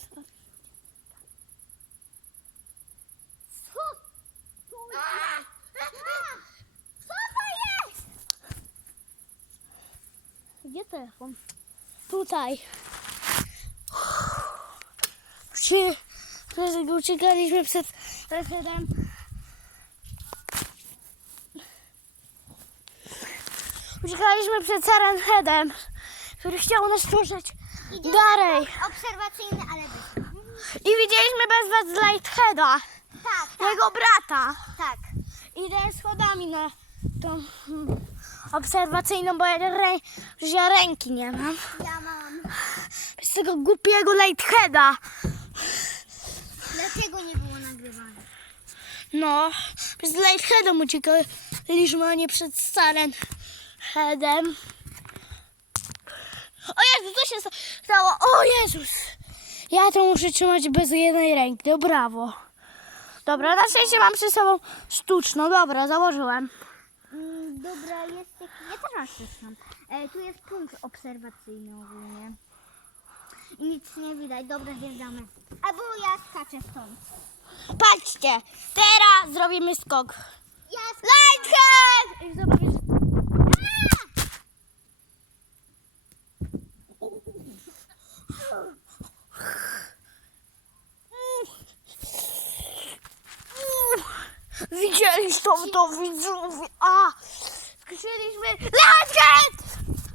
zobacz. Co? Co to jest? Gdzie telefon? Tutaj. Czy uciekaliśmy przed referem? Uciekaliśmy przed Sarenheadem, który chciał nas turzeć dalej. Obserwacyjny, ale i widzieliśmy bez was Lightheada, Tak, tak, jego brata. tak. Idę schodami na tą mm, obserwacyjną, bo ja, rę, że ja ręki nie mam. Ja mam. Z tego głupiego Lightheada. Dlaczego nie było nagrywane? No, z Lightheadem uciekaliśmy, a nie przed starym headem. O Jezu, co się stało? O Jezus! Ja to muszę trzymać bez jednej ręki, to brawo. Dobra, na szczęście mam przy sobą sztuczną. Dobra, założyłem. Mm, dobra, jest taki... Ja też mam sztuczną. E, tu jest punkt obserwacyjny ogólnie. I nic nie widać. Dobra, zjeżdżamy. Albo ja skaczę stąd. Patrzcie, teraz zrobimy skok. Ja skaczę. Lighthead! I zobaczysz. ich hoffe doch, wie so. Ah! Geschwindigkeit. Los geht's!